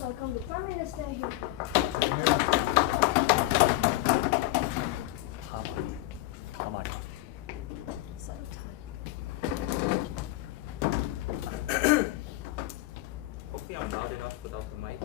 so come the Prime Minister here. 다 말이야. So tired. Hopefully I'm loud enough without the mic.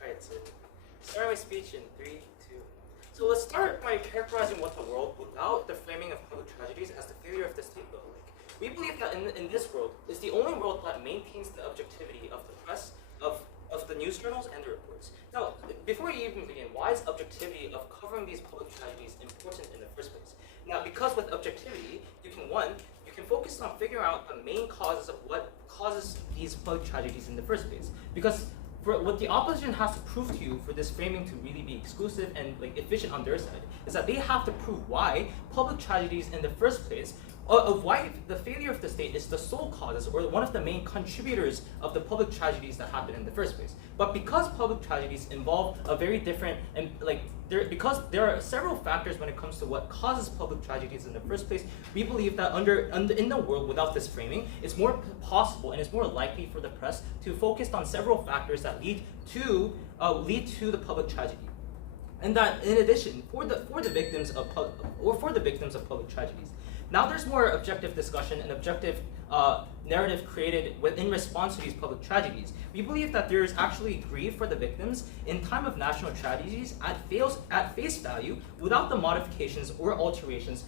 Alright, so start my speech in 3, 2. So let's start by characterizing what the world without the framing of public tragedies as the failure of the state will like. We believe that in this world is the only world that maintains the objectivity of the press, of the news journals and the reports. Now, before you even begin, why is objectivity of covering these public tragedies important in the first place? Now, because with objectivity, you can focus on figuring out the main causes of what causes these public tragedies in the first place. Because what the opposition has to prove to you for this framing to really be exclusive and efficient on their side is that they have to prove why public tragedies in the first place, of why the failure of the state is the sole causes or one of the main contributors of the public tragedies that happen in the first place. But because public tragedies involve a very different and because there are several factors when it comes to what causes public tragedies in the first place, we believe that in the world without this framing, it's more possible and it's more likely for the press to focus on several factors that lead to the public tragedy. And that, in addition, for the victims of public tragedies, now there's more objective discussion and objective narrative created in response to these public tragedies. We believe that there is actually grief for the victims in time of national tragedies at face value without the modifications or alterations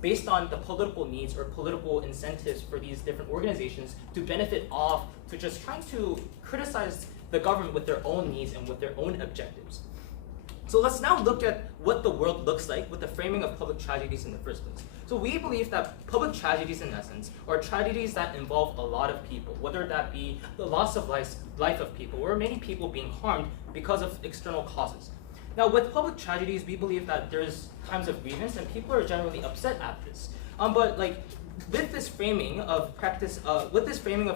based on the political needs or political incentives for these different organizations to benefit off to just trying to criticize the government with their own needs and with their own objectives. So let's now look at what the world looks like with the framing of public tragedies in the first place. So we believe that public tragedies, in essence, are tragedies that involve a lot of people, whether that be the loss of life of people or many people being harmed because of external causes. Now, with public tragedies, we believe that there's times of grievance and people are generally upset at this. But with this framing of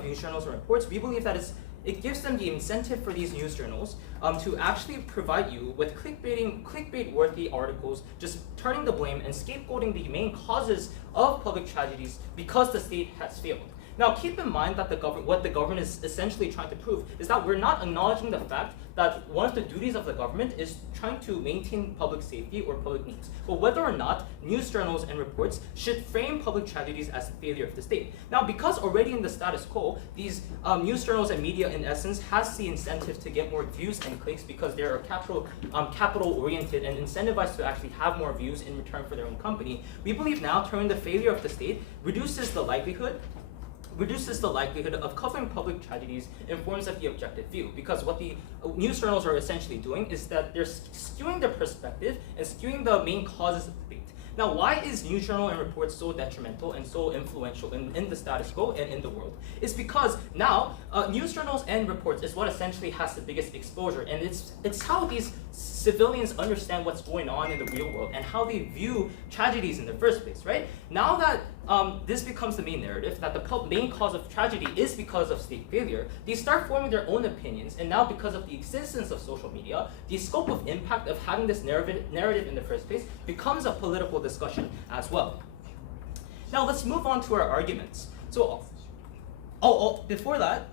news journals and reports, we believe that it gives them the incentive for these news journals to actually provide you with clickbait-worthy articles, just turning the blame and scapegoating the main causes of public tragedies because the state has failed. Now, keep in mind that what the government is essentially trying to prove is that we're not acknowledging the fact that one of the duties of the government is trying to maintain public safety or public needs, but whether or not news journals and reports should frame public tragedies as the failure of the state. Now, because already in the status quo, these news journals and media, in essence, has the incentive to get more views and clicks because they are capital-oriented and incentivized to actually have more views in return for their own company. We believe now turning the failure of the state reduces the likelihood of covering public tragedies in forms of the objective view, because what the news journals are essentially doing is that they're skewing their perspective and skewing the main causes of the debate. Now, why is news journal and reports so detrimental and so influential in the status quo and in the world? It's because now news journals and reports is what essentially has the biggest exposure, and it's how these civilians understand what's going on in the real world and how they view tragedies in the first place, right? Now that this becomes the main narrative, that the main cause of tragedy is because of state failure, they start forming their own opinions, and now because of the existence of social media, the scope of impact of having this narrative in the first place becomes a political discussion as well. Now let's move on to our arguments. So, before that,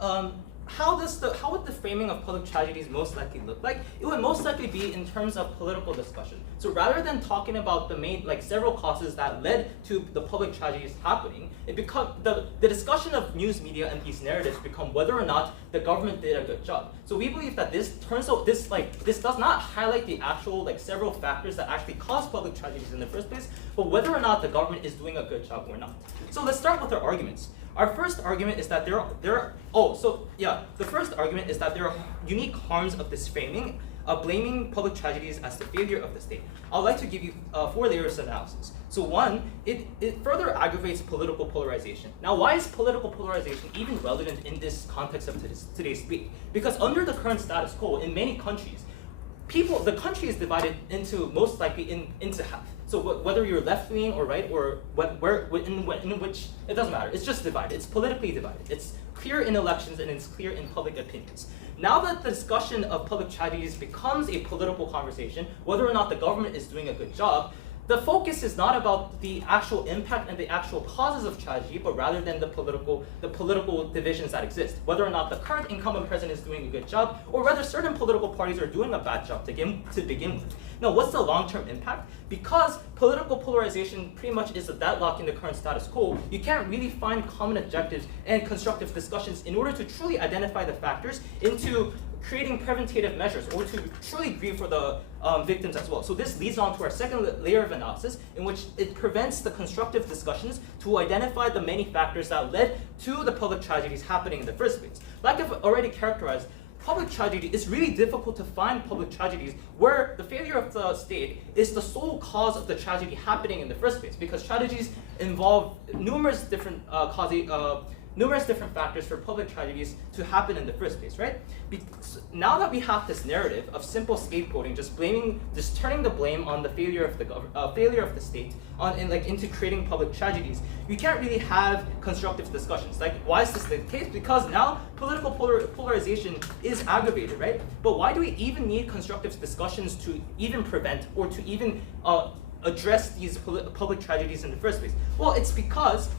how would the framing of public tragedies most likely look like? It would most likely be in terms of political discussion. So rather than talking about the main, several causes that led to the public tragedies happening, the discussion of news media and these narratives become whether or not the government did a good job. So we believe that this does not highlight the actual several factors that actually cause public tragedies in the first place, but whether or not the government is doing a good job or not. So let's start with our arguments. Our first argument is that the first argument is that there are unique harms of this framing of blaming public tragedies as the failure of the state. I'd like to give you 4 layers of analysis. So one, it further aggravates political polarization. Now, why is political polarization even relevant in this context of today's debate? Because under the current status quo, in many countries, the country is divided into most likely into half. So whether you're left-wing or right, or in which, it doesn't matter. It's just divided. It's politically divided. It's clear in elections and it's clear in public opinions. Now that the discussion of public tragedies becomes a political conversation, whether or not the government is doing a good job, the focus is not about the actual impact and the actual causes of tragedy, but rather than the political divisions that exist. Whether or not the current incumbent president is doing a good job, or whether certain political parties are doing a bad job to begin with. Now, what's the long-term impact? Because political polarization pretty much is a deadlock in the current status quo, you can't really find common objectives and constructive discussions in order to truly identify the factors into creating preventative measures or to truly grieve for the victims as well. So this leads on to our second layer of analysis, in which it prevents the constructive discussions to identify the many factors that led to the public tragedies happening in the first place. Like I've already characterized, public tragedy, it's really difficult to find public tragedies where the failure of the state is the sole cause of the tragedy happening in the first place, because tragedies involve numerous different factors for public tragedies to happen in the first place, right? Now that we have this narrative of simple scapegoating, just turning the blame on the failure of the state into creating public tragedies, you can't really have constructive discussions. Like, why is this the case? Because now political polarization is aggravated, right? But why do we even need constructive discussions to even prevent or to even address these public tragedies in the first place? Well, it's because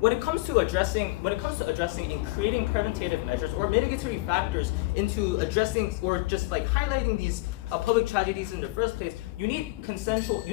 when it comes to addressing and creating preventative measures or mitigatory factors into addressing or just like highlighting these public tragedies in the first place, you need consensual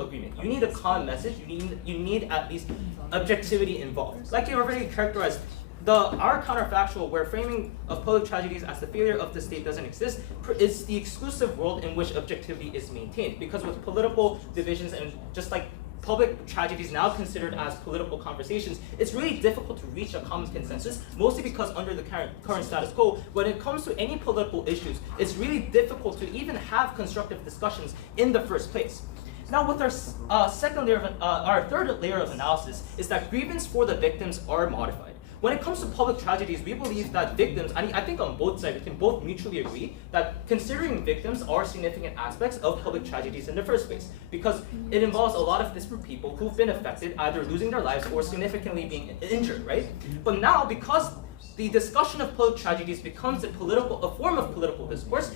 agreement. You need a common message. You need at least objectivity involved. Like you already characterized, our counterfactual, where framing of public tragedies as the failure of the state doesn't exist, is the exclusive world in which objectivity is maintained. Because with political divisions and just like public tragedies now considered as political conversations, it's really difficult to reach a common consensus, mostly because under the current status quo, when it comes to any political issues, it's really difficult to even have constructive discussions in the first place. Now, with our third layer of analysis is that grievance for the victims are modified. When it comes to public tragedies, we believe that victims, I think on both sides, we can both mutually agree that considering victims are significant aspects of public tragedies in the first place, because it involves a lot of disparate people who've been affected, either losing their lives or significantly being injured, right? But now, because the discussion of public tragedies becomes a form of political discourse,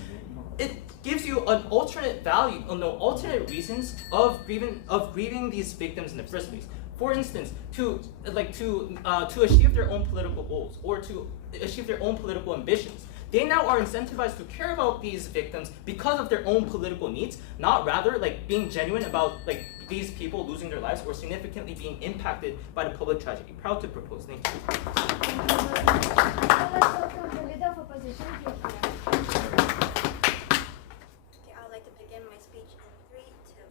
it gives you an alternate value, alternate reasons of grieving these victims in the first place. For instance, to achieve their own political goals or to achieve their own political ambitions, they now are incentivized to care about these victims because of their own political needs, not rather like being genuine about like these people losing their lives or significantly being impacted by the public tragedy. Proud to propose. Thank you. Okay, I would like to begin my speech in 3, 2.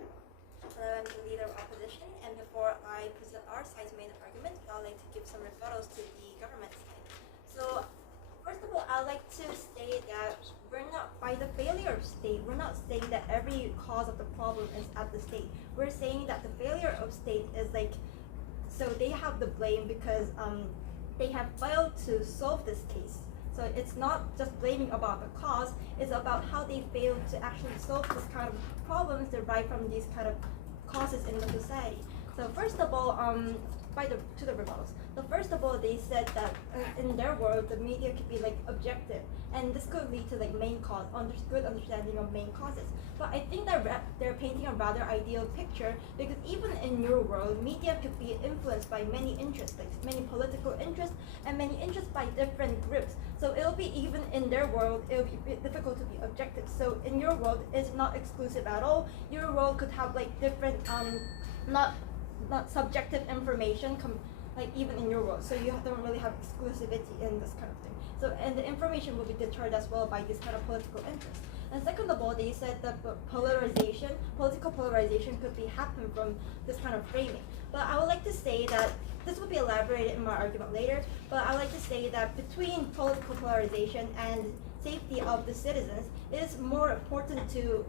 Hello, I'm the leader of opposition, and before I present our side's main argument, I would like to give some rebuttals to the government side. So, first of all, I would like to state that we're not, by the failure of state, we're not saying that every cause of the problem is at the state. We're saying that the failure of state is like, so they have the blame because they have failed to solve this case. So it's not just blaming about the cause, it's about how they failed to actually solve this kind of problems derived from these kind of causes in the society. So first of all, to the rebuttals. So first of all, they said that in their world, the media could be like objective, and this could lead to like good understanding of main causes. But I think that they're painting a rather ideal picture, because even in your world, media could be influenced by many interests, like many political interests and many interests by different groups. So it'll be, even in their world, it'll be difficult to be objective. So in your world, it's not exclusive at all. Your world could have like different, not subjective information like even in your world. So you don't really have exclusivity in this kind of thing. So and the information will be deterred as well by this kind of political interest. And second of all, they said that political polarization could be happen from this kind of framing. But I would like to say that this will be elaborated in my argument later, but I would like to say that between political polarization and safety of the citizens, it is more important to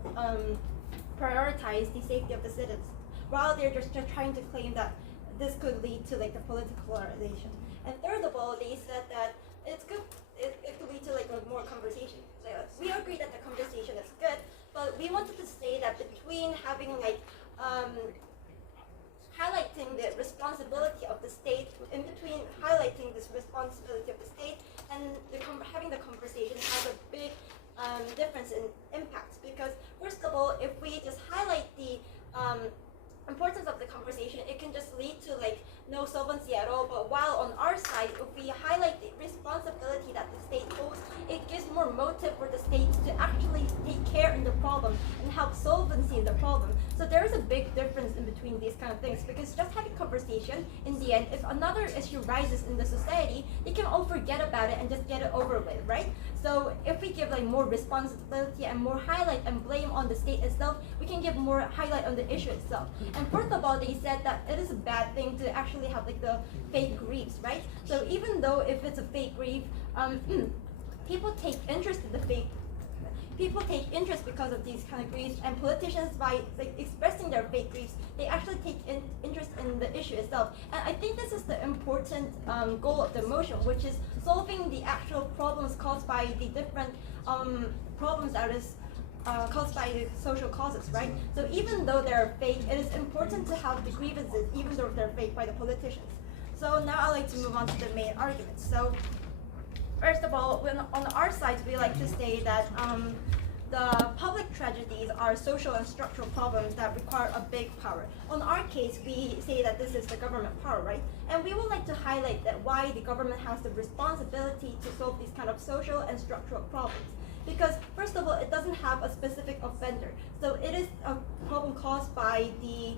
prioritize the safety of the citizens, while they're just trying to claim that this could lead to like the political polarization. And third of all, they said that it could lead to like more conversation. So we agree that the conversation is good, but we wanted to say that between having like highlighting the responsibility of the state, in between highlighting this responsibility of the state and having the conversation has a big difference in impacts. Because first of all, if we just highlight the importance of the conversation, it can just lead to like no solvency at all. But while on our side, if we highlight the responsibility that the state owes, it gives more motive for the states to actually take care in the problem and help solvency in the problem. So there is a big difference in between these kind of things, because just having conversation, in the end, if another issue rises in the society, they can all forget about it and just get it over with, right? So if we give like more responsibility and more highlight and blame on the state itself, we can give more highlight on the issue itself. And first of all, they said that it is a bad thing to actually have like the fake griefs, right? So even though if it's a fake grief, people take interest in the fake. People take interest because of these kind of griefs, and politicians, by like expressing their fake griefs, they actually take interest in the issue itself. And I think this is the important goal of the motion, which is solving the actual problems caused by the different problems that is caused by the social causes, right? So even though they're fake, it is important to have the grievances, even though they're fake by the politicians. So now I'd like to move on to the main arguments. So first of all, on our side, we like to say that the public tragedies are social and structural problems that require a big power. On our case, we say that this is the government power, right? And we would like to highlight that why the government has the responsibility to solve these kind of social and structural problems. Because first of all, it doesn't have a specific offender. So it is a problem caused by the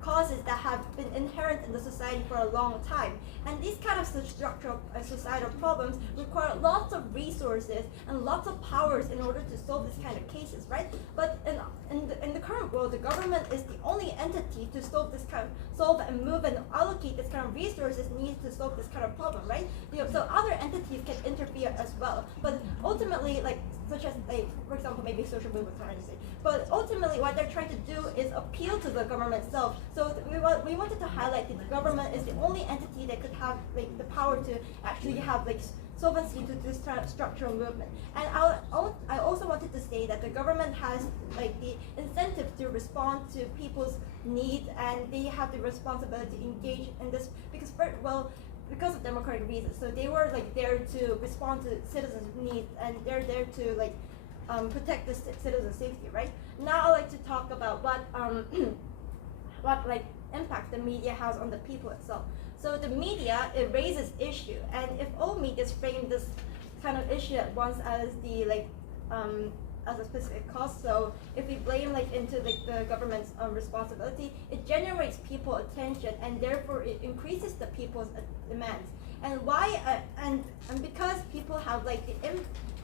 causes that have been inherent in the society for a long time. And these kind of structural societal problems require lots of resources and lots of powers in order to solve these kind of cases, right? But in the current world, the government is the only entity to solve this kind of, solve and move and allocate this kind of resources needed to solve this kind of problem, right? So other entities can interfere as well. But ultimately, like, such as, like, for example, maybe social movements or anything. But ultimately, what they're trying to do is appeal to the government itself. So we wanted to highlight that the government is the only entity that could have like the power to actually have like solvency to this structural movement. And I also wanted to say that the government has like the incentive to respond to people's needs, and they have the responsibility to engage in this because of democratic reasons. So they were like there to respond to citizens' needs, and they're there to like protect the citizens' safety, right? Now I'd like to talk about what like impact the media has on the people itself. So the media, it raises issue, and if all media frame this kind of issue at once as the like as a specific cause, so if we blame like into like the government's responsibility, it generates people attention, and therefore it increases the people's demands. And why and because people have like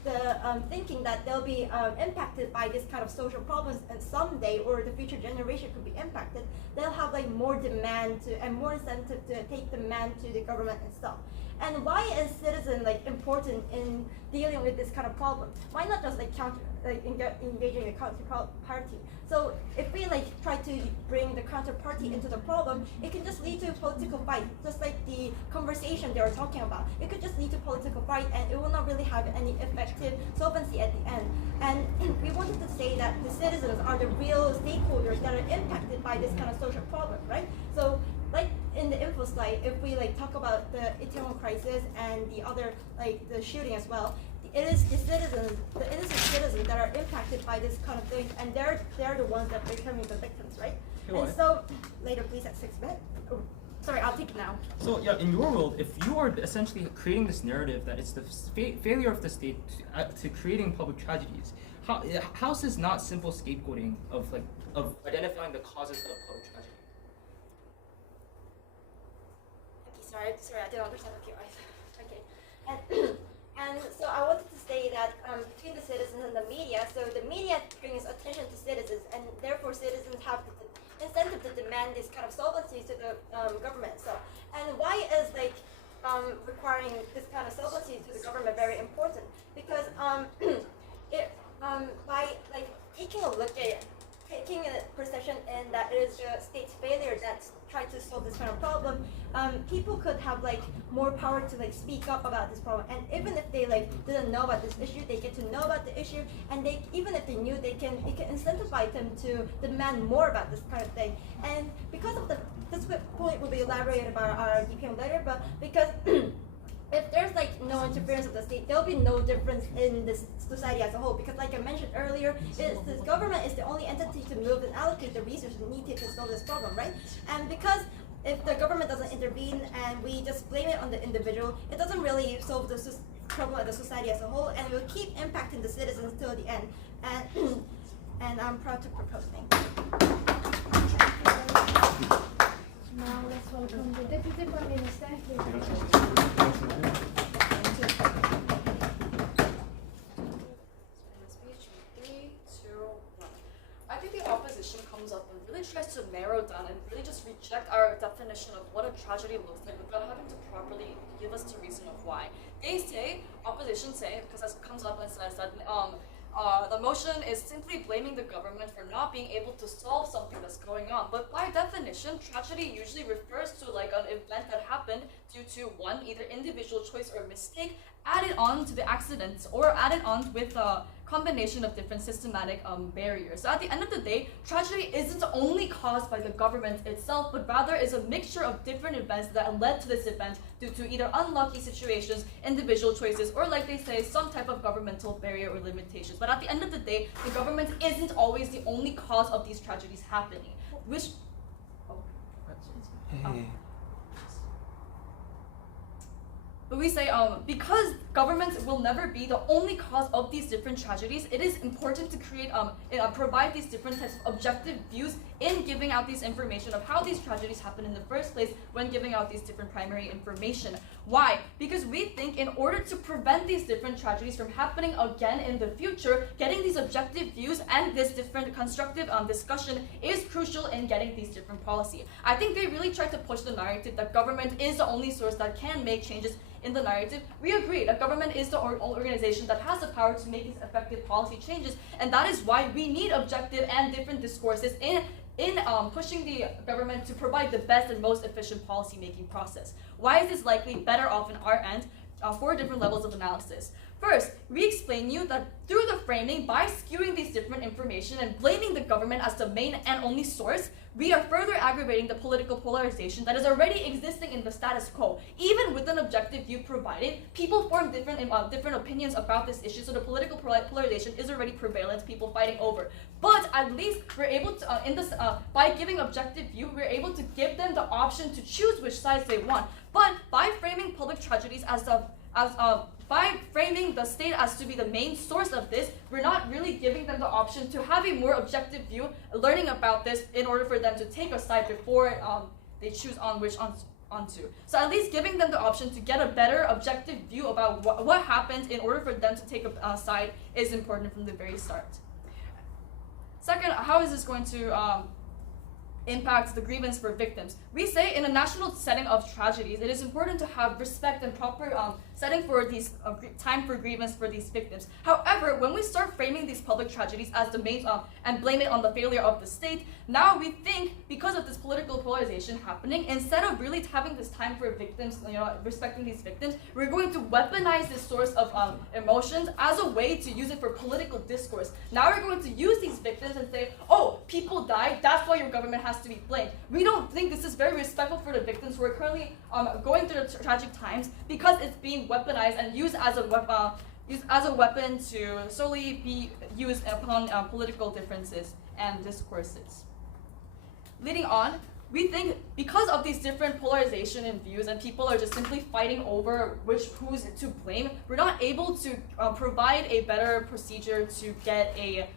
the thinking that they'll be impacted by this kind of social problems, and someday or the future generation could be impacted, they'll have like more demand to and more incentive to take demand to the government itself. And why is citizen like important in dealing with this kind of problem? Why not just like engaging a counterparty? So if we like try to bring the counterparty into the problem, it can just lead to a political fight, just like the conversation they were talking about. It could just lead to political fight, and it will not really have any effective solvency at the end. And we wanted to say that the citizens are the real stakeholders that are impacted by this kind of social problem, right? So like in the info slide, if we like talk about the Itaewon crisis and the other like the shooting as well, it is the citizens, the innocent citizens that are impacted by this kind of thing, and they're the ones that are becoming the victims, right? Sure. And so later, please, at 6 minutes. Oh, sorry, I'll take it now. So yeah, in your world, if you are essentially creating this narrative that it's the failure of the state to creating public tragedies, how is this not simple scapegoating of identifying the causes of public tragedy? sorry, I didn't understand the QI. Okay, and so I wanted to say that between the citizens and the media, so the media brings attention to citizens, and therefore citizens have the incentive to demand this kind of solvency to the government. So, and why is like requiring this kind of solvency to the government very important? Because by like taking a look at it, taking a perception in that it is the state's failure that's trying to solve this kind of problem, people could have like more power to like speak up about this problem. And even if they like didn't know about this issue, they get to know about the issue, and they even if they knew, it can incentivize them to demand more about this kind of thing. And because of this point will be elaborated about our DPM later, but because if there's like no interference of the state, there'll be no difference in this society as a whole. Because like I mentioned earlier, the government is the only entity to move and allocate the resources needed to solve this problem, right? And because if the government doesn't intervene and we just blame it on the individual, it doesn't really solve the problem of the society as a whole, and it will keep impacting the citizens till the end. And I'm proud to propose. Thank you. Now let's welcome the Deputy Prime Minister here. Speech in 3, 2, 1. I think the opposition comes up and really tries to narrow down and really just reject our definition of what a tragedy looks like without having to properly give us the reason of why. They say, opposition say, because it comes up and says that the motion is simply blaming the government for not being able to solve something that's going on. But by definition, tragedy usually refers to like an event that happened due to one, either individual choice or mistake, added on to the accidents, or added on with a combination of different systematic barriers. So at the end of the day, tragedy isn't only caused by the government itself, but rather is a mixture of different events that led to this event due to either unlucky situations, individual choices, or like they say, some type of governmental barrier or limitations. But at the end of the day, the government isn't always the only cause of these tragedies happening. Which, but we say, because governments will never be the only cause of these different tragedies, it is important to create, provide these different types of objective views in giving out these information of how these tragedies happen in the first place when giving out these different primary information. Why? Because we think in order to prevent these different tragedies from happening again in the future, getting these objective views and this different constructive discussion is crucial in getting these different policy. I think they really try to push the narrative that government is the only source that can make changes in the narrative. We agree that government is the organization that has the power to make these effective policy changes, and that is why we need objective and different discourses in pushing the government to provide the best and most efficient policy-making process. Why is this likely better off in our end? 4 different levels of analysis. First, we explain you that through the framing, by skewing these different information and blaming the government as the main and only source, we are further aggravating the political polarization that is already existing in the status quo. Even with an objective view provided, people form different opinions about this issue, so the political polarization is already prevalent, people fighting over. But at least we're able to, by giving objective view, we're able to give them the option to choose which sides they want. But by framing public tragedies by framing the state as to be the main source of this, we're not really giving them the option to have a more objective view, learning about this in order for them to take a side before they choose on which onto. So at least giving them the option to get a better objective view about what happened in order for them to take a side is important from the very start. Second, how is this going to impact the grievance for victims? We say in a national setting of tragedies, it is important to have respect and proper setting for these time for grievance for these victims. However, when we start framing these public tragedies as the main and blame it on the failure of the state, now we think because of this political polarization happening, instead of really having this time for victims, respecting these victims, we're going to weaponize this source of emotions as a way to use it for political discourse. Now we're going to use these victims and say, oh, people died, that's why your government has to be blamed. We don't think this is very respectful for the victims who are currently going through the tragic times, because it's being weaponized and used as a weapon to solely be used upon political differences and discourses. Leading on, we think because of these different polarization in views and people are just simply fighting over who's to blame, we're not able to provide a better procedure to get a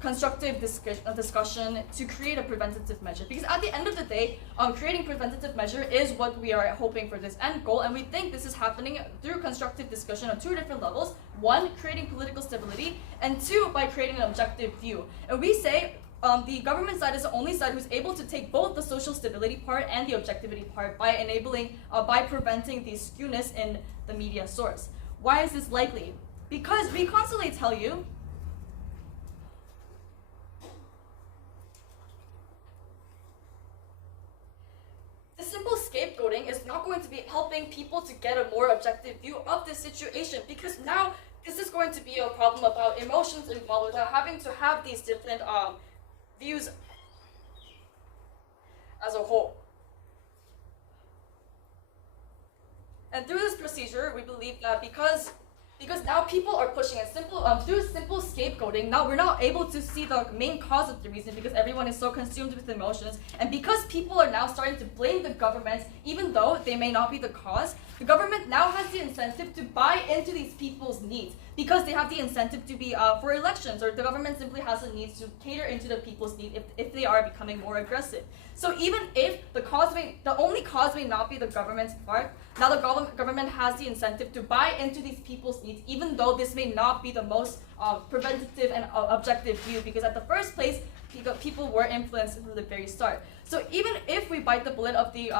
constructive discussion to create a preventative measure. Because at the end of the day, creating preventative measure is what we are hoping for this end goal, and we think this is happening through constructive discussion on two different levels. One, creating political stability, and two, by creating an objective view. And we say the government side is the only side who's able to take both the social stability part and the objectivity part by enabling, by preventing the skewness in the media source. Why is this likely? Because we constantly tell you the simple scapegoating is not going to be helping people to get a more objective view of this situation, because now this is going to be a problem about emotions involved without having to have these different views as a whole. And through this procedure, we believe that because now people are pushing a through simple scapegoating, now we're not able to see the main cause of the reason, because everyone is so consumed with emotions, and because people are now starting to blame the government, even though they may not be the cause, the government now has the incentive to buy into these people's needs, because they have the incentive to be for elections, or the government simply has the needs to cater into the people's need if they are becoming more aggressive. So even if the only cause may not be the government's part, now the government has the incentive to buy into these people's needs, even though this may not be the most preventative and objective view, because at the first place, people were influenced from the very start. So even if we bite the bullet of the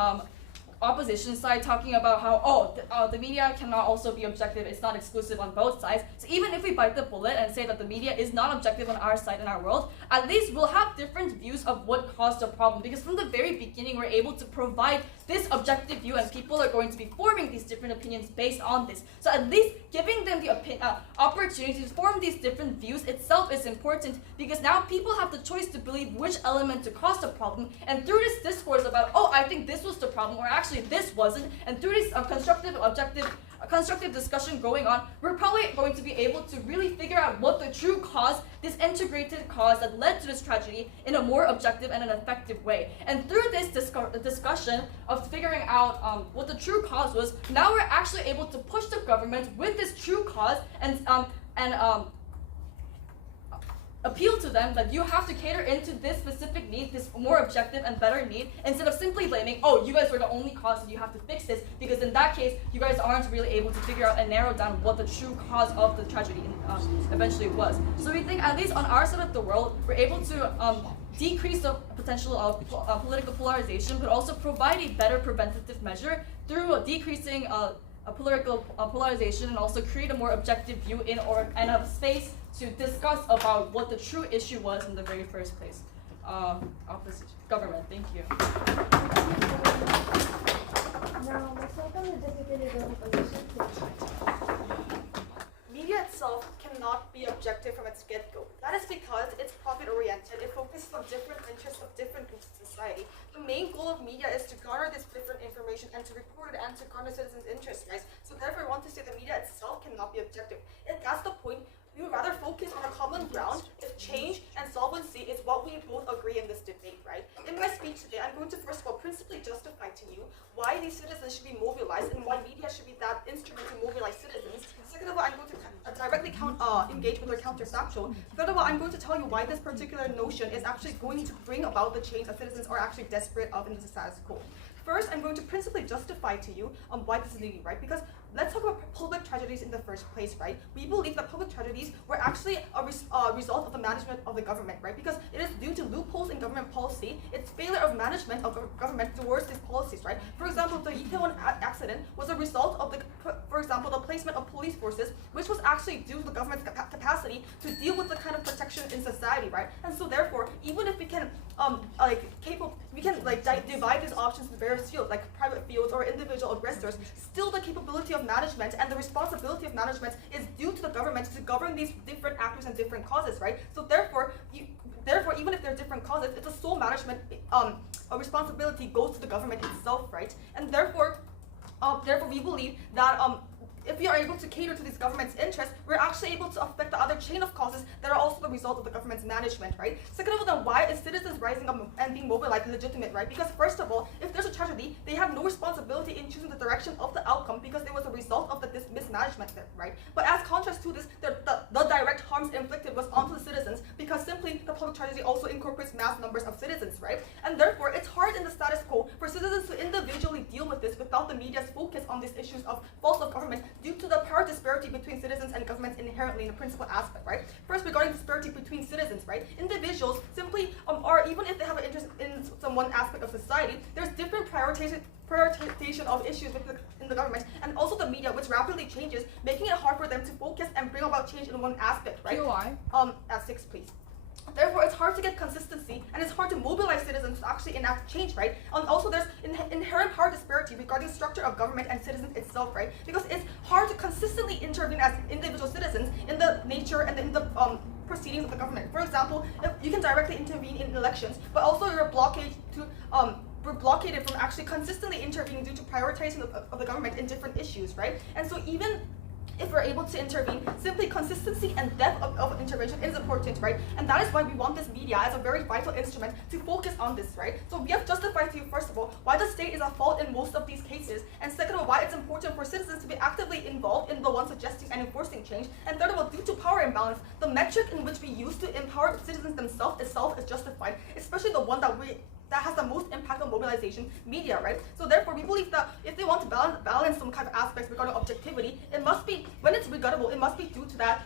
opposition side talking about how the media cannot also be objective, it's not exclusive on both sides. So even if we bite the bullet and say that the media is not objective on our side in our world, at least we'll have different views of what caused the problem, because from the very beginning we're able to provide this objective view, and people are going to be forming these different opinions based on this. So at least giving them the opportunity to form these different views itself is important, because now people have the choice to believe which element to cause the problem, and through this discourse about, I think this was the problem, or actually this wasn't, and through this constructive discussion going on, we're probably going to be able to really figure out what the true cause, this integrated cause that led to this tragedy, in a more objective and an effective way. And through this discussion of figuring out what the true cause was, now we're actually able to push the government with this true cause and appeal to them that you have to cater into this specific need, this more objective and better need, instead of simply blaming, you guys were the only cause and you have to fix this, because in that case, you guys aren't really able to figure out and narrow down what the true cause of the tragedy eventually was. So we think, at least on our side of the world, we're able to decrease the potential of political polarization, but also provide a better preventative measure through decreasing political polarization, and also create a more objective view and a space to discuss about what the true issue was in the very first place. Opposition government, thank you. Now, let's welcome the Deputy Leader of Opposition, please. Media itself cannot be objective from its get-go. That is because it's profit-oriented. It focuses on different interests of different groups of society. The main goal of media is to garner this different information and to report it and to garner citizens' interest, right? So therefore, I want to say the media itself cannot be objective. If that's the point, we would rather focus on a common ground if change and solvency is what we both agree in this debate, right? In my speech today, I'm going to first of all principally justify to you why these citizens should be mobilized and why media should be that instrument to mobilize citizens. Second of all, I'm going to directly engage with our counterfactual. Third of all, I'm going to tell you why this particular notion is actually going to bring about the change that citizens are actually desperate of in the status quo. First, I'm going to principally justify to you why this is needed, right? Because let's talk about public tragedies in the first place, right? We believe that public tragedies were actually a result of the management of the government, right? Because it is due to loopholes in government policy, its failure of management of government towards these policies, right? For example, the Itaewon accident was a result of the placement of police forces, which was actually due to the government's capacity to deal with the kind of protection in society, right? And so therefore, even if we can divide these options into various fields, like private fields or individual aggressors, still the capability of management and the responsibility of management is due to the government to govern these different actors and different causes, right? So therefore, even if they're different causes, it's a sole management a responsibility goes to the government itself, right? And therefore we believe that if we are able to cater to these government's interests, we're actually able to affect the other chain of causes that are also the result of the government's management, right? Second of all, then why is citizens rising up and being mobilized legitimate, right? Because first of all, if there's a tragedy, they have no responsibility in choosing the direction of the outcome because it was a result of this mismanagement, right? But as contrast to this, the direct harms inflicted was onto the citizens because simply the public tragedy also incorporates mass numbers of citizens, right? And therefore, it's hard in the status quo for citizens to individually deal with this without the media's focus on these issues of faults of government due to the power disparity between citizens and governments inherently in the principal aspect, right? First, regarding disparity between citizens, right? Individuals simply are, even if they have an interest in some one aspect of society, there's different prioritization of issues in the government and also the media, which rapidly changes, making it hard for them to focus and bring about change in one aspect, right? POI. At 6, please. Therefore, it's hard to get consistency and it's hard to mobilize citizens to actually enact change, right? And also, there's inherent power disparity regarding structure of government and citizens itself, right? Because it's hard to consistently intervene as individual citizens in the nature and in the proceedings of the government. For example, if you can directly intervene in elections, but also you're we're blockaded from actually consistently intervening due to prioritizing of the government in different issues, right? And so even if we're able to intervene, simply consistency and depth of intervention is important, right? And that is why we want this media as a very vital instrument to focus on this, right? So we have justified to you, first of all, why the state is at fault in most of these cases, and second of all, why it's important for citizens to be actively involved in the one suggesting and enforcing change, and third of all, due to power imbalance, the metric in which we use to empower citizens themselves itself is justified, especially the one that has the most impact on mobilization, media, right? So therefore, we believe that if they want to balance some kind of aspects regarding objectivity, it must be, when it's rebuttable, it must be due to that,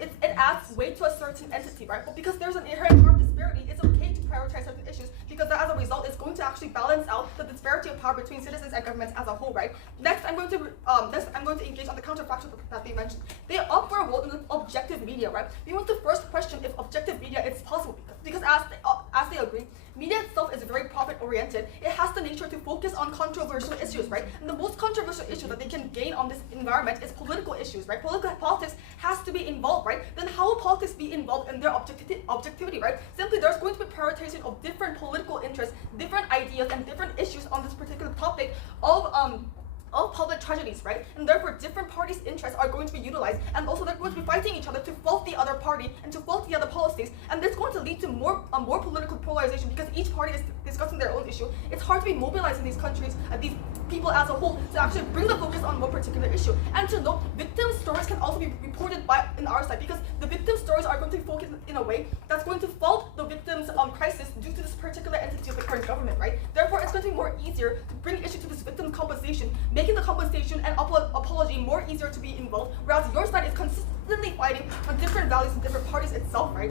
it adds weight to a certain entity, right? But because there's an inherent power disparity, it's okay to prioritize certain issues because that, as a result, is going to actually balance out the disparity of power between citizens and governments as a whole, right? Next, I'm going to engage on the counterfactual that they mentioned. They opt for a role in the objective media, right? We want to first question if objective media is possible because as they agree, media itself is very profit-oriented. It has the nature to focus on controversial issues, right? And the most controversial issue that they can gain on this environment is political issues, right? Politics has to be involved, right? Then how will politics be involved in their objectivity, right? Simply, there's going to be prioritization of different political interests, different ideas, and different issues on this particular topic of public tragedies, right? And therefore, different parties' interests are going to be utilized, and also they're going to be fighting each other to fault the other party and to fault the other policies, and this is going to lead to more political polarization because each party is discussing their own issue. It's hard to be mobilized in these countries, these people as a whole, to actually bring the focus on one particular issue. And to note, victim stories can also be reported in our side because the victim stories are going to be focused in a way that's going to fault the victim's crisis due to this particular entity of the current government, right? Therefore, it's going to be more easier to bring issue to this victim compensation, making the compensation and apology more easier to be involved, whereas your side is consistently fighting on different values in different parties itself, right?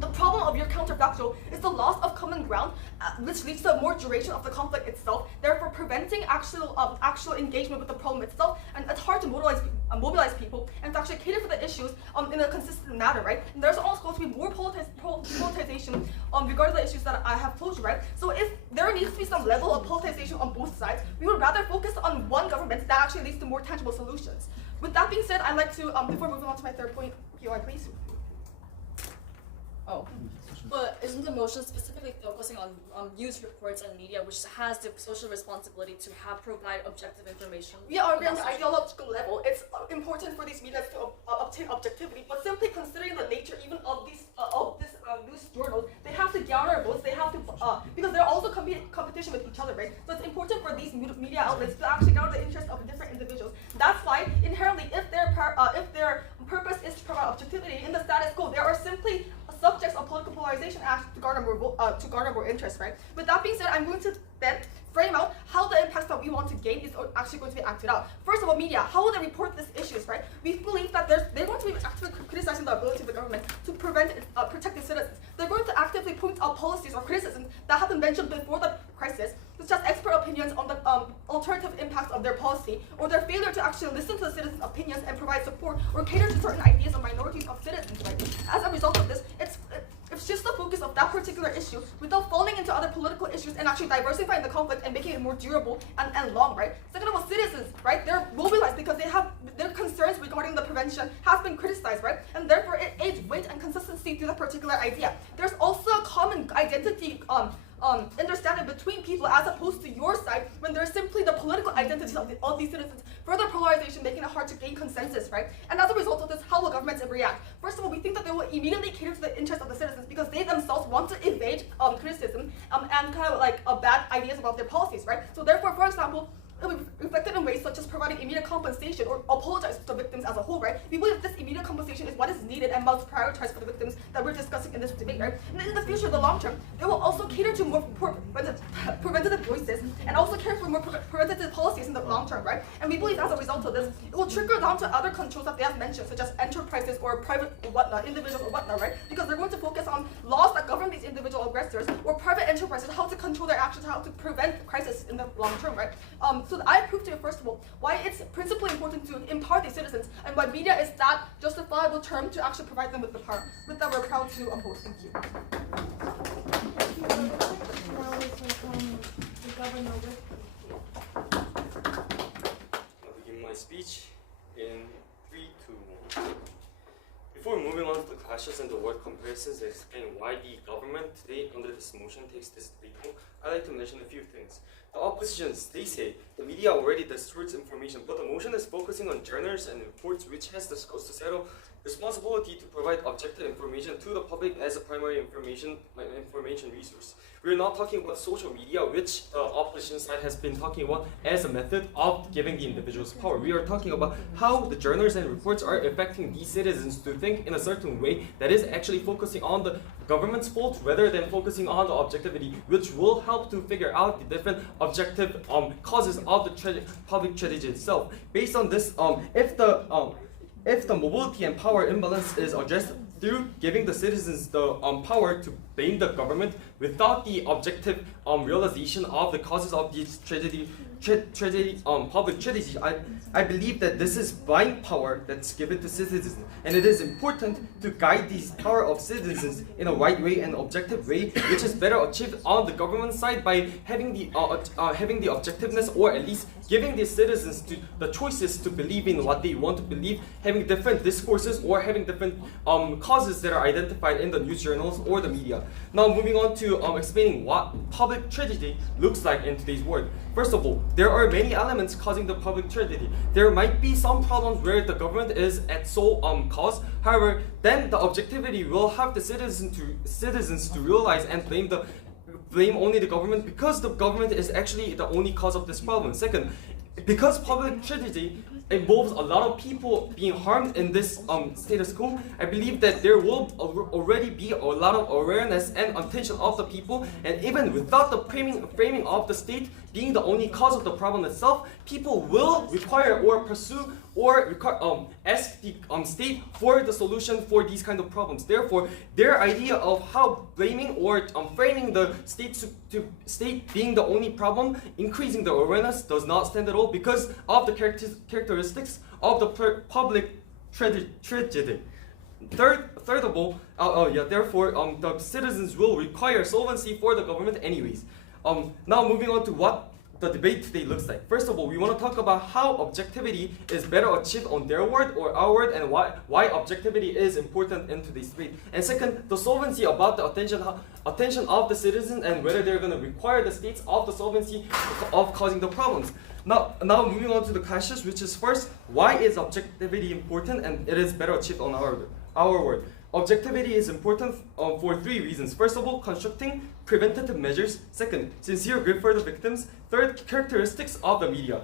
The problem of your counterfactual is the loss of common ground, which leads to more duration of the conflict itself, therefore preventing actual engagement with the problem itself, and it's hard to mobilize people and to actually cater for the issues in a consistent manner, right? And there's also going to be more politicization regarding the issues that I have told you, right? So if there needs to be some level of politicization on both sides, we would rather focus on one government that actually leads to more tangible solutions. With that being said, I'd like to, before moving on to my third point, POI, please. Oh, but isn't the motion specifically focusing on news reports and media, which has the social responsibility to provide objective information? We agree on the ideological level. It's important for these media to obtain objectivity, but simply considering the nature even of this news journals, they have to gather votes. They have to because they're also competition with each other, right? So it's important for these media outlets to actually gather the interest of different individuals. That's why inherently, if their purpose is to provide objectivity in the status quo, there are simply subjects of political polarization act to garner more interest, right? With that being said, I'm going to then frame out how the impacts that we want to gain is actually going to be acted out. First of all, media, how will they report these issues, right? We believe that they're going to be actively criticizing the ability of the government to protect its citizens. They're going to actively point out policies or criticisms that have been mentioned before the crisis, such as expert opinions on the alternative impacts of their policy, or their failure to actually listen to the citizens' opinions and provide support or cater to certain ideas of minorities of citizens, right? As a result of this, it's just the focus of that particular issue without falling into other political issues and actually diversifying the conflict and making it more durable and long, right? Second of all, citizens, right? They're mobilized because they have their concerns regarding the prevention has been criticized, right? And therefore it adds weight and consistency to the particular idea. There's also a common identity understanding between people as opposed to your side when there's simply the political identities of these citizens. Further polarization situation, making it hard to gain consensus, right? And as a result of this, how will governments react? First of all, we think that they will immediately cater to the interests of the citizens because they themselves want to evade criticism and kind of like bad ideas about their policies, right? So therefore, for example, it will be reflected in ways such as providing immediate compensation or apologize to the victims as a whole, right? We believe this immediate compensation is what is needed and must prioritize for the victims that we're discussing in this debate, right? And in the future, the long term, it will also cater to more preventative voices and also care for more preventative policies in the long term, right? And we believe as a result of this, it will trickle down to other controls that they have mentioned, such as enterprises or private whatnot, individuals or whatnot, right? Because they're going to focus on laws that govern these individual aggressors or private enterprises, how to control their actions, how to prevent crisis in the long term, right? So I proved to you, first of all, why it's principally important to empower these citizens and why media is that justifiable term to actually provide them with the power. With that, we're proud to oppose. Thank you. Now we welcome the governor with I'll begin my speech in 3, 2, 1. Before moving on to the clashes and the word comparisons and explain why the government today under this motion takes this debate, I'd like to mention a few things. The oppositions, they say the media already distorts information, but the motion is focusing on journals and reports which has the societal responsibility to provide objective information to the public as a primary information resource. We're not talking about social media, which the opposition side has been talking about as a method of giving the individuals power. We are talking about how the journals and reports are affecting these citizens to think in a certain way that is actually focusing on the government's fault rather than focusing on the objectivity, which will help to figure out the different objective causes of the public tragedy itself. Based on this, if the mobility and power imbalance is addressed through giving the citizens the power to blame the government without the objective realization of the causes of these public tragedies, I believe that this is blind power that's given to citizens, and it is important to guide these power of citizens in a right way and objective way, which is better achieved on the government side by having the objectiveness, or at least giving the citizens the choices to believe in what they want to believe, having different discourses or having different causes that are identified in the news journals or the media. Now moving on to explaining what public tragedy looks like in today's world. First of all, there are many elements causing the public tragedy. There might be some problems where the government is at sole cause. However, then the objectivity will have the citizens to realize and blame only the government because the government is actually the only cause of this problem. Second, because public tragedy involves a lot of people being harmed in this status quo, I believe that there will already be a lot of awareness and attention of the people, and even without the framing of the state being the only cause of the problem itself, people will require or pursue or ask the state for the solution for these kind of problems. Therefore, their idea of how blaming or framing the state being the only problem, increasing the awareness, does not stand at all because of the characteristics of the public tragedy. Third of all, therefore, the citizens will require solvency for the government anyways. Now moving on to what the debate today looks like. First of all, we want to talk about how objectivity is better achieved on their word or our word, and why objectivity is important in today's debate. And second, the solvency about the attention of the citizens and whether they're going to require the states of the solvency of causing the problems. Now moving on to the clashes, which is first, why is objectivity important and it is better achieved on our word. Objectivity is important for 3 reasons. First of all, constructing preventative measures. Second, sincere grief for the victims. Third, characteristics of the media.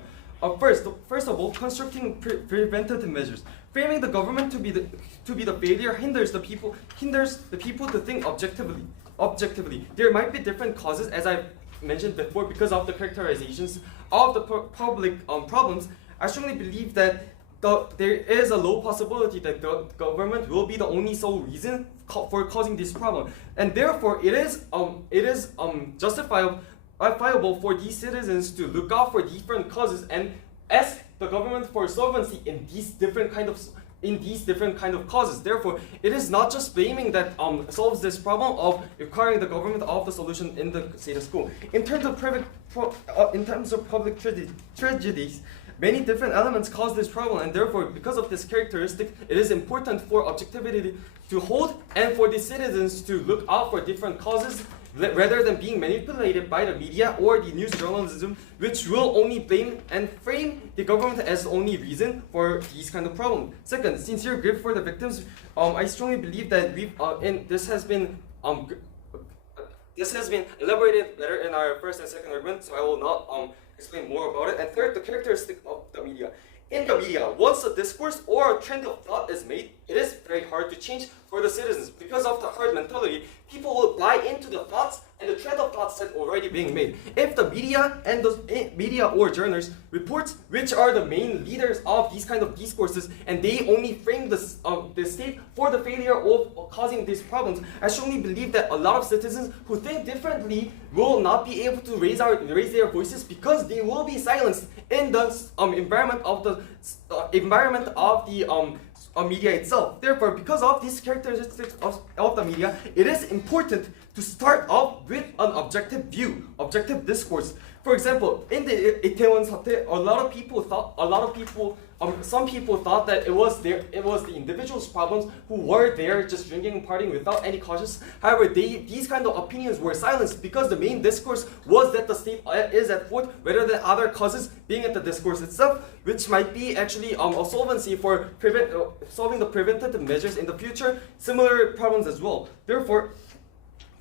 First of all, constructing preventative measures. Framing the government to be the failure hinders the people to think objectively. There might be different causes, as I've mentioned before, because of the characterizations of the public problems. I strongly believe that there is a low possibility that the government will be the only sole reason for causing this problem, and therefore it is justifiable for these citizens to look out for different causes and ask the government for solvency in these different kind of causes. Therefore, it is not just blaming that solves this problem of requiring the government of the solution in the status quo. In terms of public tragedies, many different elements cause this problem, and therefore, because of this characteristic, it is important for objectivity to hold and for the citizens to look out for different causes rather than being manipulated by the media or the news journalism, which will only blame and frame the government as the only reason for these kind of problems. Second, sincere grief for the victims. I strongly believe that this has been elaborated better in our first and second argument, so I will not explain more about it. And third, the characteristic of the media. In the media, once a discourse or a trend of thought is made, it is very hard to change for the citizens. Because of the herd mentality, people will buy into the thoughts and the trend of thoughts that already being made. If the media and the media or journals reports which are the main leaders of these kind of discourses, and they only frame the state for the failure of causing these problems, I strongly believe that a lot of citizens who think differently will not be able to raise their voices because they will be silenced in the environment of the media itself. Therefore, because of these characteristics of the media, it is important to start off with an objective view, objective discourse. For example, in the Itaewon 사태, some people thought that it was the individuals' problems who were there just drinking and partying without any causes. However, these kind of opinions were silenced because the main discourse was that the state is at fault rather than other causes being at the discourse itself, which might be actually a solvency for solving the preventative measures in the future, similar problems as well. Therefore,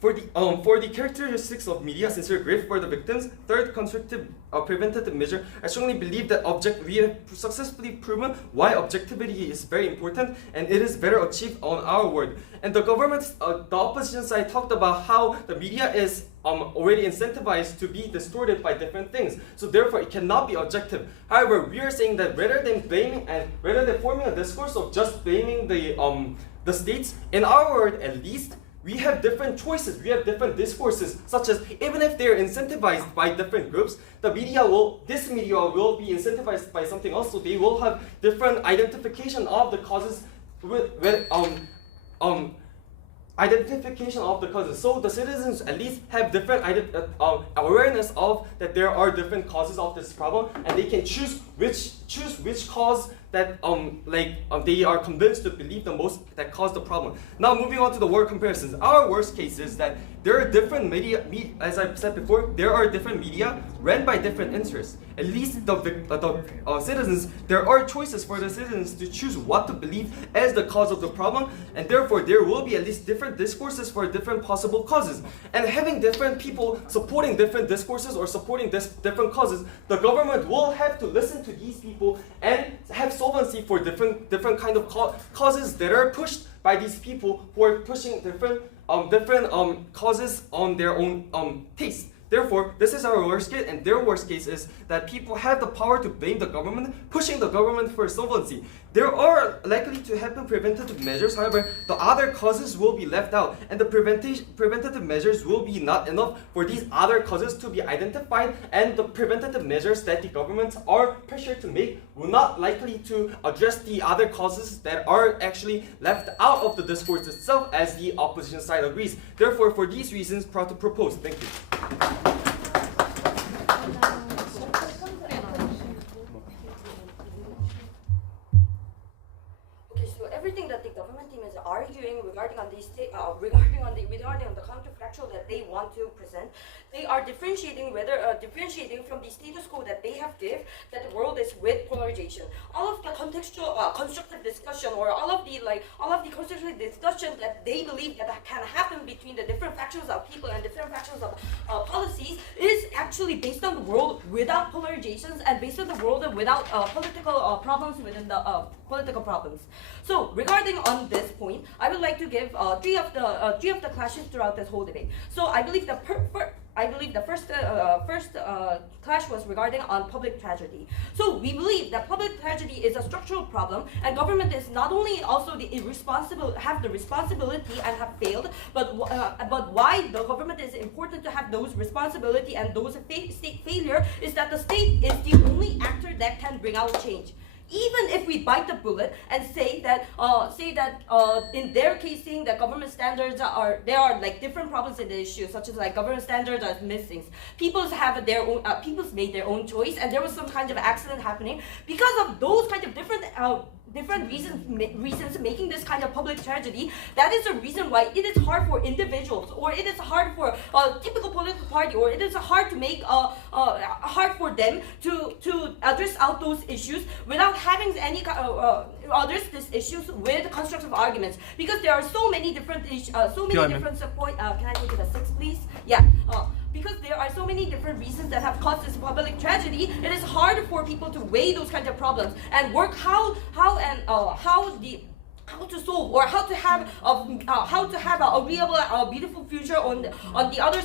for the characteristics of media, sincere grief for the victims, third, constructive preventative measure, I strongly believe that we have successfully proven why objectivity is very important, and it is better achieved on our word. And the government, the opposition side talked about how the media is already incentivized to be distorted by different things, so therefore it cannot be objective. However, we are saying that rather than blaming and rather than forming a discourse of just blaming the states, in our word at least, we have different choices, we have different discourses, such as even if they're incentivized by different groups, this media will be incentivized by something else, so they will have different identification of the causes identification of the causes. So the citizens at least have different awareness of that there are different causes of this problem, and they can choose which cause that they are convinced to believe the most that caused the problem. Now moving on to the word comparisons. Our worst case is that there are different media, as I've said before, there are different media run by different interests. At least the citizens, there are choices for the citizens to choose what to believe as the cause of the problem, and therefore there will be at least different discourses for different possible causes. And having different people supporting different discourses or supporting different causes, the government will have to listen to these people and have solvency for different kind of causes that are pushed by these people who are pushing different causes on their own taste. Therefore, this is our worst case, and their worst case is that people have the power to blame the government, pushing the government for solvency. There are likely to happen preventative measures, however, the other causes will be left out, and the preventative measures will be not enough for these other causes to be identified, and the preventative measures that the governments are pressured to make will not likely to address the other causes that are actually left out of the discourse itself, as the opposition side agrees. Therefore, for these reasons, proud to propose. Thank you. Everything that the government team is arguing regarding on the counterfactual that they want to present, they are differentiating from the status quo that they have give that the world is with polarization. All of the contextual constructive discussion, or all of the constructive discussion that they believe that can happen between the different factions of people and different factions of policies is actually based on the world without polarizations and based on the world without political problems within the political problems. So regarding on this point, I would like to give three of the clashes throughout this whole debate. So I believe the first clash was regarding on public tragedy. So we believe that public tragedy is a structural problem, and government is not only also have the responsibility and have failed, but why the government is important to have those responsibility and those state failure is that the state is the only actor that can bring out change. Even if we bite the bullet and say that in their case, saying that government standards there are like different problems in the issue, such as like government standards are missing. People's made their own choice, and there was some kind of accident happening because of those kind of different different reasons making this kind of public tragedy. That is the reason why it is hard for individuals, or it is hard for a typical political party, or it is hard to make hard for them to address out those issues without having any address these issues with constructive arguments, because there are so many different different points. Can I take it as 6, please? Yeah. Because there are so many different reasons that have caused this public tragedy, it is hard for people to weigh those kinds of problems and work how to solve, or how to have a reliable, beautiful future on the other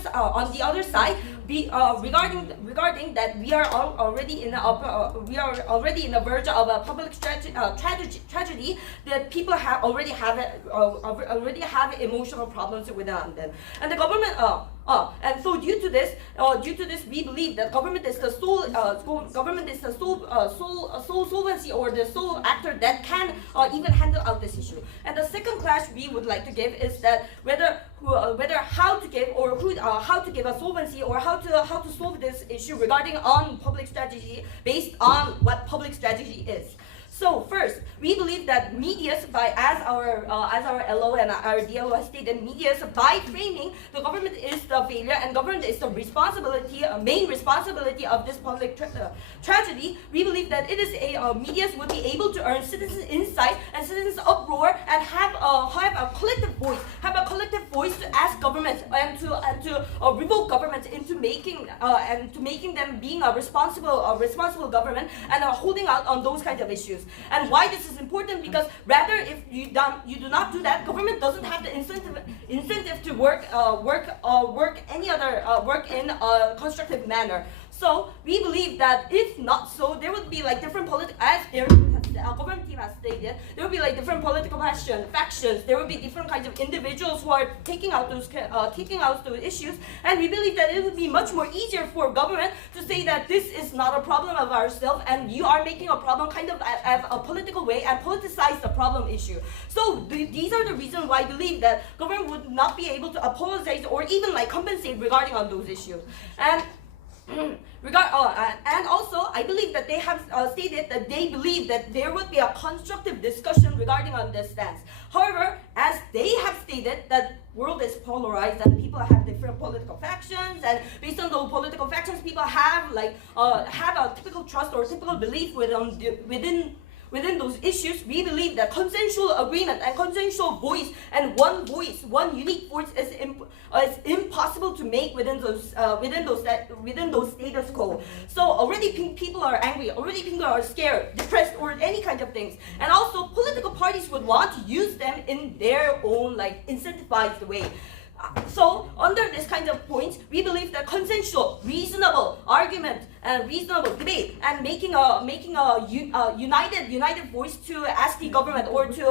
side. Regarding that, we are already in the verge of a public tragedy that people already have emotional problems with them, and the government. And so due to this, we believe that government is the sole solvency, or the sole actor that can even handle out this issue. And the second clash we would like to give is that whether how to give, or how to give a solvency, or how to solve this issue regarding on public strategy based on what public strategy is. So first, we believe that medias, as our LO and our DLO has stated, medias by framing the government is the failure and government is the main responsibility of this public tragedy. We believe that it is medias would be able to earn citizens' insight and citizens' uproar, and have a collective voice to ask governments and to revoke governments into making them being a responsible government and holding out on those kinds of issues. And why this is important? Because rather, if you do not do that, government doesn't have the incentive to work in a constructive manner. So we believe that if not so, there would be like different our government team has stated, there will be like different political factions. There will be different kinds of individuals who are taking out those issues, and we believe that it would be much more easier for government to say that this is not a problem of ourselves, and you are making a problem kind of as a political way and politicize the problem issue. So these are the reasons why I believe that government would not be able to apologize or even like compensate regarding on those issues. And and also, I believe that they have stated that they believe that there would be a constructive discussion regarding on this stance. However, as they have stated that world is polarized and people have different political factions, and based on those political factions, people have a typical trust or typical belief within those issues. We believe that consensual agreement and consensual voice and one unique voice is impossible to make within those status quo. So already people are angry, already people are scared, depressed, or any kind of things. And also political parties would want to use them in their own incentivized way. So under this kind of points, we believe that consensual, reasonable argument and reasonable debate, and making a united voice to ask the government or to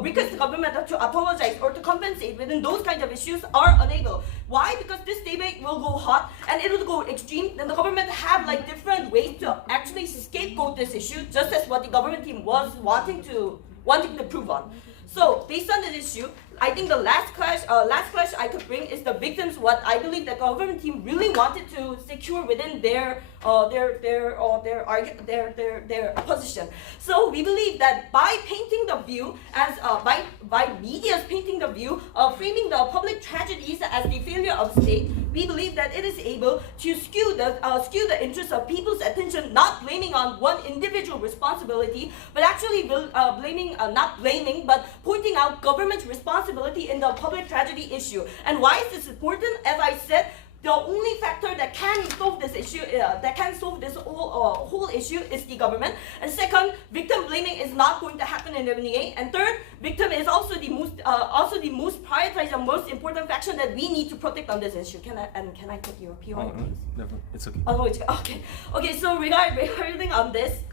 request the government to apologize or to compensate within those kind of issues are unable. Why? Because this debate will go hot and it will go extreme. Then the government have different ways to actually scapegoat this issue, just as what the government team was wanting to prove on. So based on this issue, I think the last clash I could bring is the victims. What I believe the government team really wanted to secure within their position. So we believe that by painting the view as by media's painting the view of framing the public tragedies as the failure of state, we believe that it is able to skew the interest of people's attention, not blaming on one individual responsibility, but actually not blaming, but pointing out government's responsibility in the public tragedy issue. And why is this important? As I said, the only factor that can solve this issue, whole issue, is the government. And second, victim blaming is not going to happen in the NEA. And third, victim is also the most prioritized and most important faction that we need to protect on this issue. Can I take your POI, please? Never. It's okay. Oh, it's okay. Okay. So regarding on this.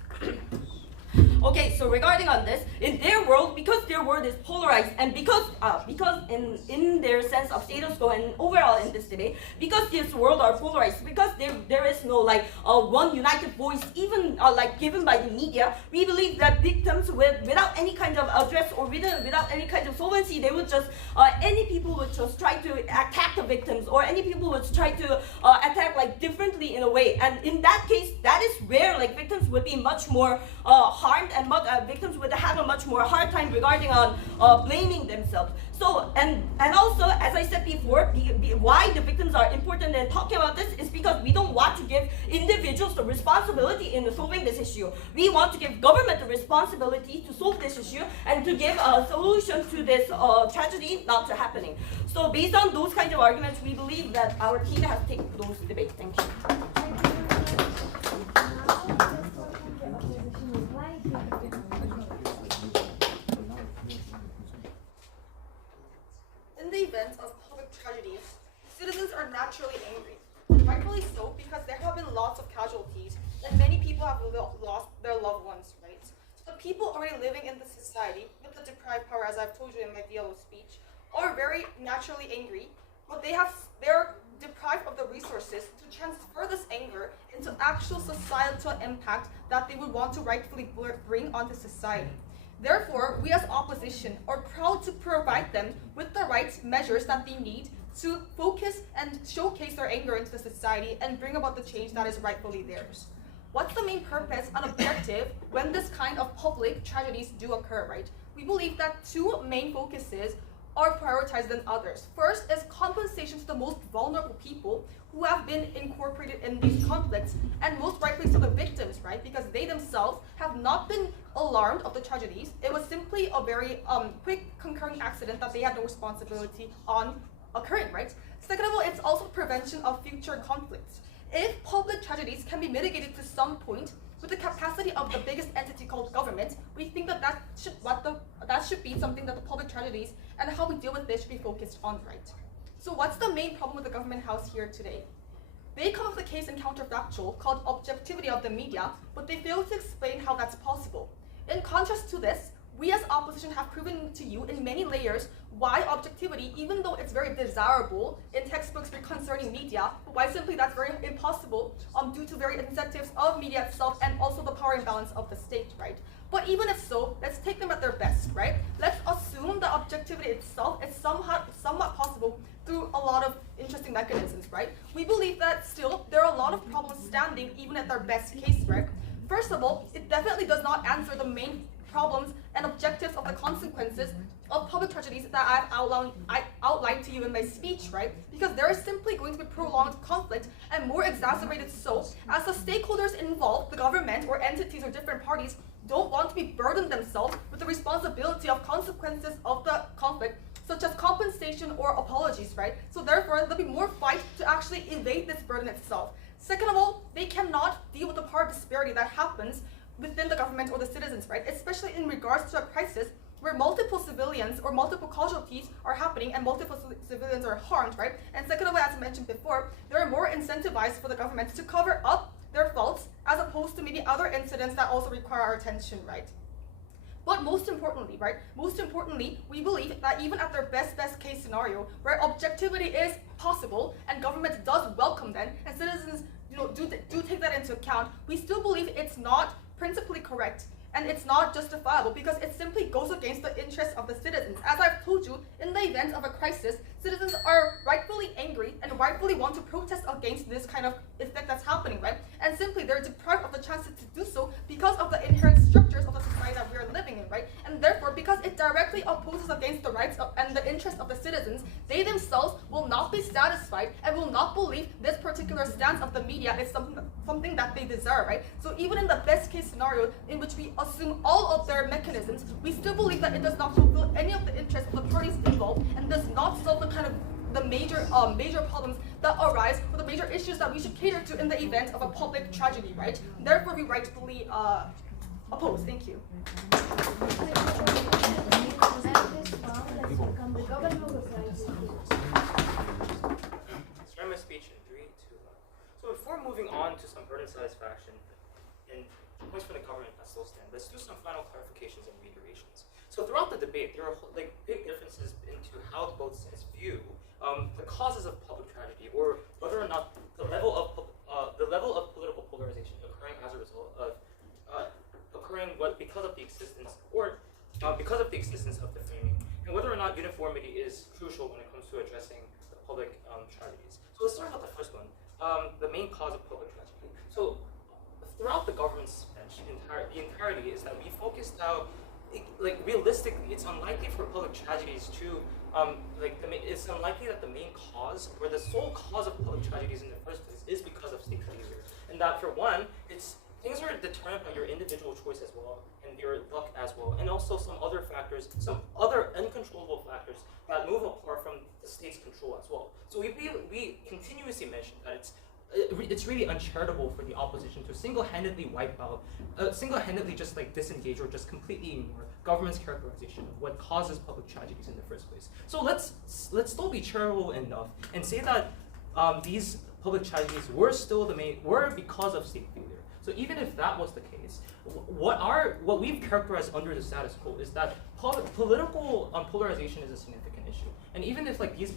Okay, so regarding on this, in their world, because their world is polarized, and because in their sense of status quo and overall in this debate, because this world are polarized, because there is no one united voice, even given by the media, we believe that victims without any kind of address or without any kind of solvency, they would just any people would just try to attack the victims, or any people would try to attack differently in a way, and in that case, that is where victims would be much more harmed, and victims would have a much more hard time regarding on blaming themselves. So and also, as I said before, why the victims are important in talking about this is because we don't want to give individuals the responsibility in solving this issue. We want to give government the responsibility to solve this issue and to give a solution to this tragedy not to happening. So based on those kinds of arguments, we believe that our team has taken those debates. Thank you. In the event of public tragedies, citizens are naturally angry, and rightfully so, because there have been lots of casualties and many people have lost their loved ones, right? So the people already living in the society with the deprived power, as I've told you in my yellow speech, are very naturally angry, but they're deprived of the resources to transfer this anger into actual societal impact that they would want to rightfully bring onto society. Therefore, we as opposition are proud to provide them with the right measures that they need to focus and showcase their anger into the society and bring about the change that is rightfully theirs. What's the main purpose and objective when this kind of public tragedies do occur, right? We believe that two main focuses are prioritized than others. First is compensation to the most vulnerable people who have been incorporated in these conflicts, and most likely to the victims, right? Because they themselves have not been alarmed of the tragedies. It was simply a very quick concurring accident that they had no responsibility on occurring, right? Second of all, it's also prevention of future conflicts. If public tragedies can be mitigated to some point with the capacity of the biggest entity called government, we think that that should be something that the public tragedies and how we deal with this should be focused on, right? So what's the main problem with the government house here today? They come up with a case in counterfactual called objectivity of the media, but they fail to explain how that's possible. In contrast to this, we as opposition have proven to you in many layers why objectivity, even though it's very desirable in textbooks concerning media, why simply that's very impossible due to very incentives of media itself and also the power imbalance of the state, right? But even if so, let's take them at their best, right? Let's assume the objectivity itself is somewhat possible through a lot of interesting mechanisms, right? We believe that still there are a lot of problems standing even at their best case, right? First of all, it definitely does not answer the main problems and objectives of the consequences of public tragedies that I outlined to you in my speech, right? Because there is simply going to be prolonged conflict and more exacerbated so as the stakeholders involved, the government or entities or different parties, don't want to be burdened themselves with the responsibility of consequences of the conflict, such as compensation or apologies, right? So therefore, there'll be more fight to actually evade this burden itself. Second of all, they cannot deal with the power disparity that happens within the government or the citizens, right? Especially in regards to a crisis where multiple civilians or multiple casualties are happening and multiple civilians are harmed, right? And second of all, as I mentioned before, they are more incentivized for the government to cover up their faults as opposed to maybe other incidents that also require our attention, right? But most importantly, right? Most importantly, we believe that even at their best case scenario, where objectivity is possible and government does welcome them and citizens, do take that into account, we still believe it's not principally correct and it's not justifiable because it simply goes against the interests of the citizens. As I've told you, in the event of a crisis, citizens are rightfully angry and rightfully want to protest against this kind of effect that's happening, right? And simply they're deprived of the chance to do so because of the inherent structures of the society that we are living in, right? And therefore, because it directly opposes against the rights and the interests of the citizens, they themselves will not be satisfied and will not believe this particular stance of the media is something that they desire, right? So even in the best case scenario in which we assume all of their mechanisms, we still believe that it does not fulfill any of the interests of the parties involved and does not solve the major problems that arise or the major issues that we should cater to in the event of a public tragedy, right? Therefore, we rightfully oppose. Thank you. Start my speech in 3, 2, 1. So before moving on to some burden satisfaction and points for the government that still stand, let's do some final clarifications and reiterations. So throughout the debate, there are big differences into how both sides view the causes of public tragedy, or whether or not the level of political polarization occurring as a result of because of the existence of the framing, and whether or not uniformity is crucial when it comes to addressing the public tragedies. So let's start with the first one, the main cause of public tragedy. So throughout the government's speech, the entirety is that we focused how, like realistically, it's unlikely for public tragedies to, it's unlikely that the main cause or the sole cause of public tragedies in the first place is because of state failure, and that for one, things are determined by your individual choice as well, and your luck as well, and also some other factors, some other uncontrollable factors that move apart from the state's control as well. So we continuously mention that it's really uncharitable for the opposition to single-handedly wipe out, single-handedly just like disengage or just completely ignore government's characterization of what causes public tragedies in the first place. So let's still be charitable enough and say that these public tragedies were because of state failure. So even if that was the case, what we've characterized under the status quo is that political polarization is a significant issue. And even if these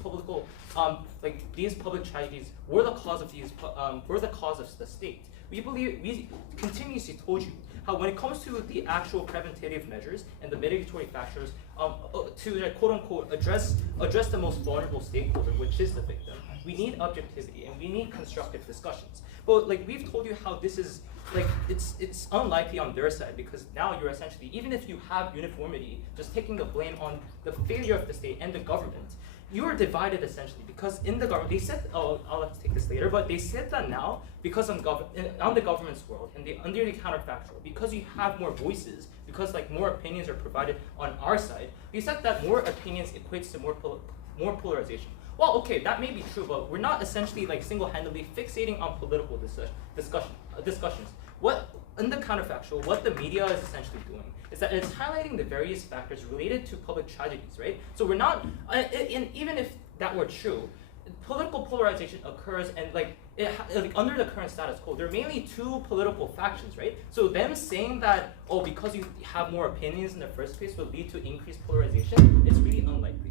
public tragedies were the cause of the state, we continuously told you how when it comes to the actual preventative measures and the mitigatory factors to quote unquote address the most vulnerable stakeholder, which is the victim, we need objectivity and we need constructive discussions. But we've told you how this is it's unlikely on their side, because now you're essentially, even if you have uniformity, just taking the blame on the failure of the state and the government, you are divided essentially, because in the government, they said, I'll have to take this later, but they said that now, because on the government's world, and under the counterfactual, because you have more voices, because more opinions are provided on our side, they said that more opinions equates to more polarization. Well, okay, that may be true, but we're not essentially single-handedly fixating on political discussions. What in the counterfactual, what the media is essentially doing is that it's highlighting the various factors related to public tragedies, right? So we're not, and even if that were true, political polarization occurs, and under the current status quo, there are mainly two political factions, right? So them saying that, because you have more opinions in the first place will lead to increased polarization, it's really unlikely.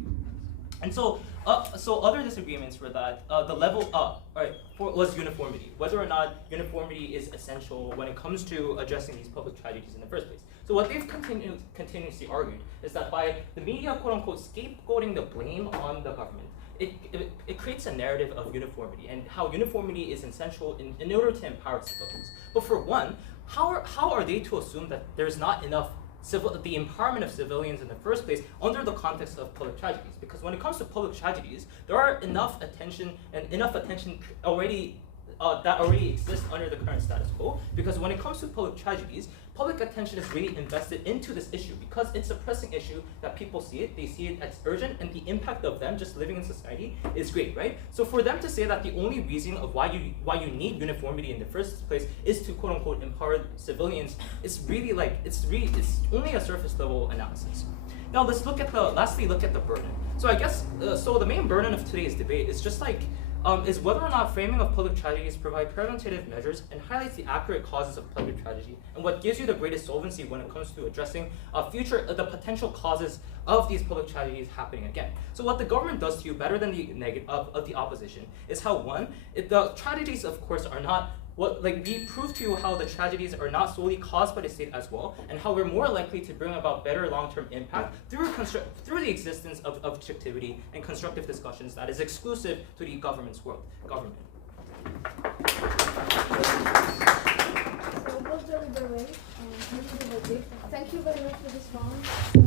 And so other disagreements were that the level was uniformity, whether or not uniformity is essential when it comes to addressing these public tragedies in the first place. So what they've continuously argued is that by the media, quote unquote, scapegoating the blame on the government, it creates a narrative of uniformity and how uniformity is essential in order to empower civilians. But for one, how are they to assume that there's not enough the empowerment of civilians in the first place under the context of public tragedies? Because when it comes to public tragedies, there are enough attention already that already exists under the current status quo. Because when it comes to public tragedies, public attention is really invested into this issue because it's a pressing issue that people see it, they see it as urgent, and the impact of them just living in society is great, right? So for them to say that the only reason of why you need uniformity in the first place is to quote unquote empower civilians, it's really it's only a surface level analysis. Now let's lastly look at the burden. So I guess so the main burden of today's debate is just is whether or not framing of public tragedies provide preventative measures and highlights the accurate causes of public tragedy, and what gives you the greatest solvency when it comes to addressing the potential causes of these public tragedies happening again. So what the government does to you better than the negative of the opposition is how the tragedies of course are not we prove to you how the tragedies are not solely caused by the state as well, and how we're more likely to bring about better long-term impact through the existence of objectivity and constructive discussions that is exclusive to the government's world. So, post-deliberate, thank you very much for this round.